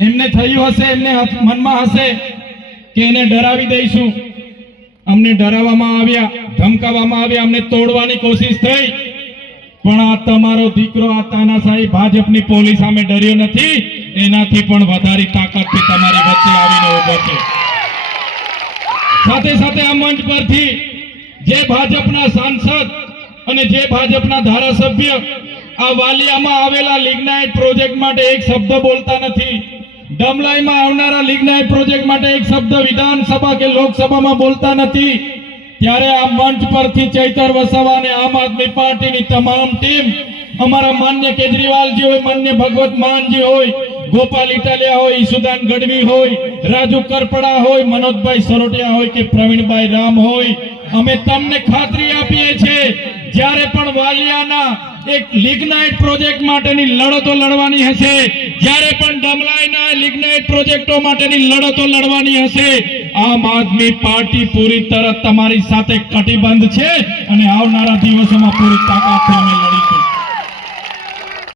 એમને થયું હશે, એમને મનમાં હશે કે એને ડરાવી દઈશું. અમને ડરાવવામાં આવ્યા, ધમકાવવામાં આવ્યા, અમને તોડવાની કોશિશ થઈ, પણ આ તમારો દીકરો આ તાનાશાહી ભાજપની પોલીસ સામે ડર્યો નથી. એનાથી પણ વધારે તાકાતથી તમારી વચ્ચે આવીને ઉભો છે. સાથે સાથે આ મંચ પરથી જે ભાજપના સાંસદ અને જે ભાજપના ધારાસભ્ય આ વાલિયામાં આવેલા લિગ્નાઇટ પ્રોજેક્ટ માટે એક શબ્દ બોલતા નથી, ડમલાઈમાં આવનારા લિગ્નાઇટ પ્રોજેક્ટ માટે એક શબ્દ વિધાનસભા કે લોકસભામાં બોલતા નથી, ત્યારે આ મંચ પરથી ચૈતર વસાવા અને આમ આદમી પાર્ટીની તમામ ટીમ, અમારા માન્ય કેજરીવાલજી હોય, માન્ય ભગવત માનજી હોય, ગોપાલ ઇટાલિયા હોય, ઈસુદાન ગઢવી હોય, રાજુ કરપડા હોય, મનોજભાઈ સરોટિયા હોય કે પ્રવીણભાઈ રામ હોય, અમે તમને ખાતરી આપીએ છીએ જ્યારે પણ વાલિયાના એક લિગ્નાઇટ પ્રોજેક્ટ માટેની લડતો લડવાની હશે, જ્યારે પણ ડમલાઈના લિગ્નાઇટ પ્રોજેક્ટો માટેની લડતો લડવાની હશે, આમ આદમી પાર્ટી પૂરી તરફ તમારી સાથે કટિબદ્ધ છે અને આવનારા દિવસોમાં પૂરી તાકાતથી અમે લડીશું.